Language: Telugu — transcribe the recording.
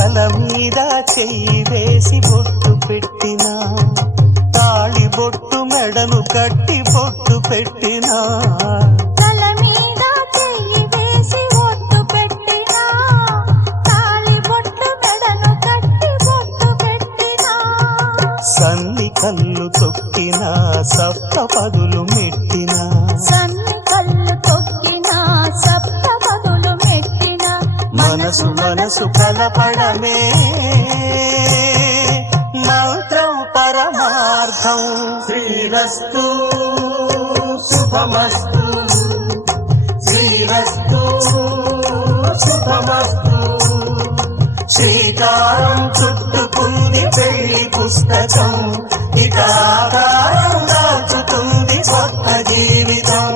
తల మీద చెయ్యి వేసి బొట్టు పెట్టినా, తాళి బొట్టు మెడను కట్టి బొట్టు పెట్టినా, తల మీద చెయ్యి వేసి బొట్టు పెట్టినా, తాళి బొట్టు మెడను కట్టి బొట్టు పెట్టినా, సన్ని కళ్ళు తొక్కినా సప్త పదులు మెట్టినా, సన్ని కళ్ళు తొక్కినా సప్త పదులు మెట్టినా, మనసు మనసు కలపడమే మంత్రం పరమార్థం. శ్రీరస్తు శుభమస్తు, శ్రీరస్తు శుభమస్తు. శ్రీకారం చుట్టుకుంది పెళ్లి పుస్తకం, ఇక ఆకారం దాచుతుంది కొత్త జీవితం.